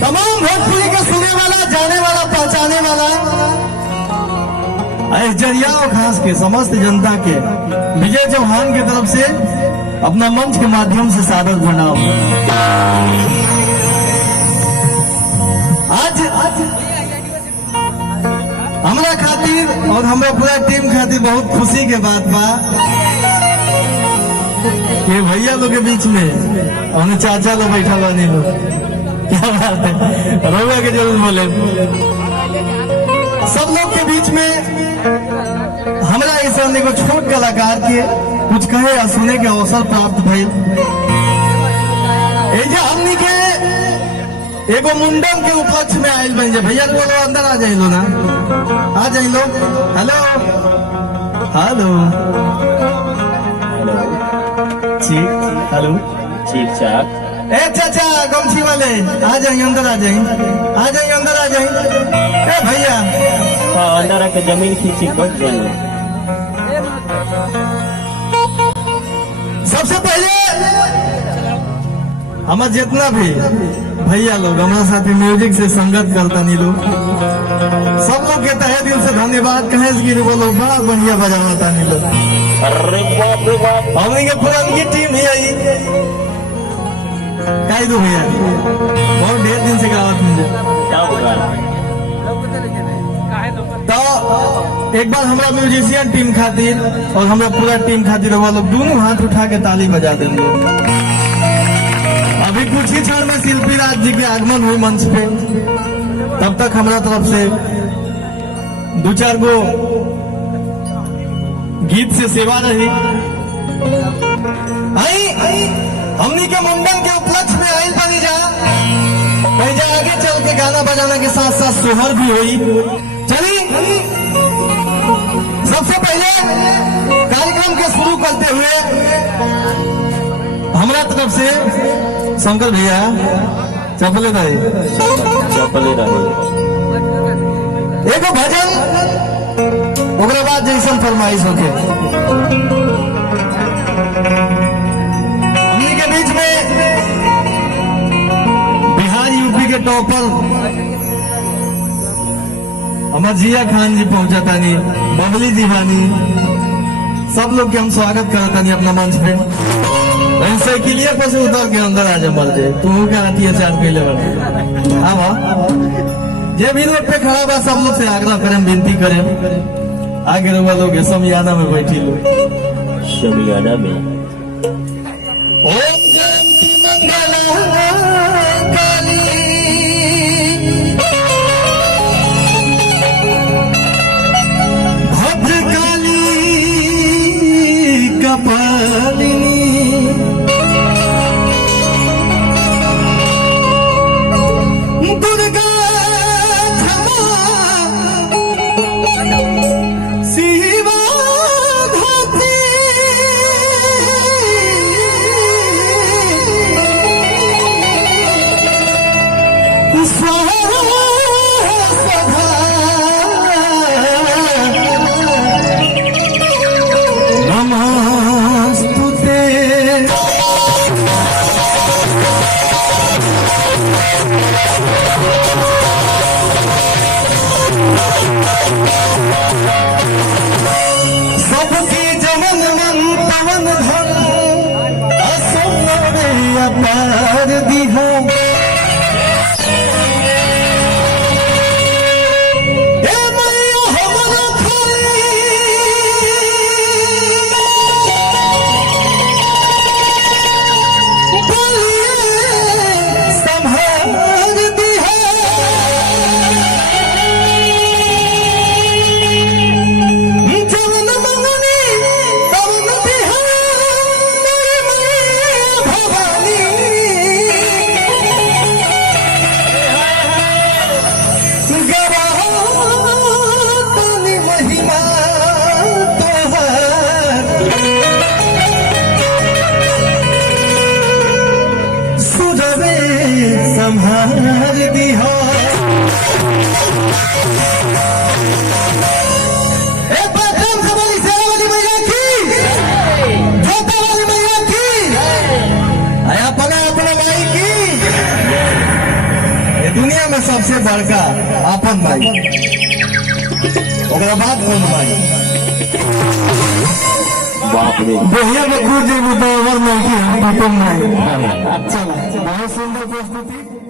तमाम भोजपुरी के सुने वाला, जाने वाला, पहचाने वाला जरिया और खास के समस्त जनता के विजय चौहान की तरफ से अपना मंच के माध्यम से सादर प्रणाम। आज हमरा खातिर और हमरा पूरा टीम खातिर बहुत खुशी के बात बा कि भैया लोग के बीच में हमने चाचा लोग बैठा बा नहीं लोग। क्या बात है, रउआ के जरूर बोले। सब लोग के बीच में हमरा ऐसा एगो छोट कलाकार के कुछ कहे या सुने के अवसर प्राप्त भइल। हमनी के एगो मुंडन के उपलक्ष्य में आयल बन। भैया बोलो अंदर आ जाइलो ना, आ जाइलो। हेलो हेलो ठीक, हेलो ठीक ठाक। ए चाचा गमछी वाले आ जाइए, अंदर आ जाइए, आ जाइए, अंदर आ जाइए। ए भैया हाँ, अंदर आके जमीन खींची बच जाइए। सबसे पहले हमारे जितना भी भैया लोग हमारे साथ म्यूजिक से संगत करता नहीं लोग, सब लोग के तहे दिल से धन्यवाद कहे। वो लोग बड़ा बढ़िया बजाता नहीं लोग। अरे बाप रे बाप, हमने के पुरानी टीम ही आई काई दो भैया, बहुत ढेर दिन से गावत मुझे। क्या होगा? तो एक बार हमारा म्यूजिशियन टीम खातिर और हमारा पूरा टीम खातिर वो लोग दोनों हाथ उठा के ताली बजा देंगे। अभी कुछ ही क्षण में शिल्पी राज जी के आगमन हुई मंच पे, तब तक हमारा तरफ से दो चार गो गीत से सेवा रही। हमनी के मुंडन के उपलक्ष्य में आयल बनी जा कहीं जा, आगे चल के गाना बजाना के साथ साथ सोहर भी हुई। चलिए सबसे पहले कार्यक्रम के शुरू करते हुए हमारा तरफ से शंकर भैया चपले रहे, चपले रहे एगो भजन, ओकरा बाद जैसन फरमाइश होके हमनी के बीच में बिहार यूपी के टॉपर हमार जिया खान जी पहुंचा तानी, बबली दीवानी, सब लोग के हम स्वागत करता नहीं अपना मंच पे। साइकिलिया पर से उतर के अंदर आ जा मर जाए, तू क्या आती है चार पहले बार। हाँ जे भी रोड पे खड़ा बा सब लोग से आग्रह करें, विनती करें, आगे रहुआ लोग समियाना में बैठी लो। समियाना में ओम जयंती मंगला काली, भद्रकाली कपालिनी, दुर्गा क्षमा शिवा धात्री, स्वाहा सदा नमस्तुते। सबकी जवन मन पवन धन असमरे अपार दिहो, संभाल दी हो। एक बार काम से बोली सेवा वाली मैया की, जोता वाली मैया की, अपना अपना भाई की। दुनिया में सबसे बड़का अपन भाई, ओकरा बाद कौन भाई? बाप रे बोहिया में कूद जेबू तो और नहीं, तुम नहीं। चला, बहुत सुंदर प्रस्तुति।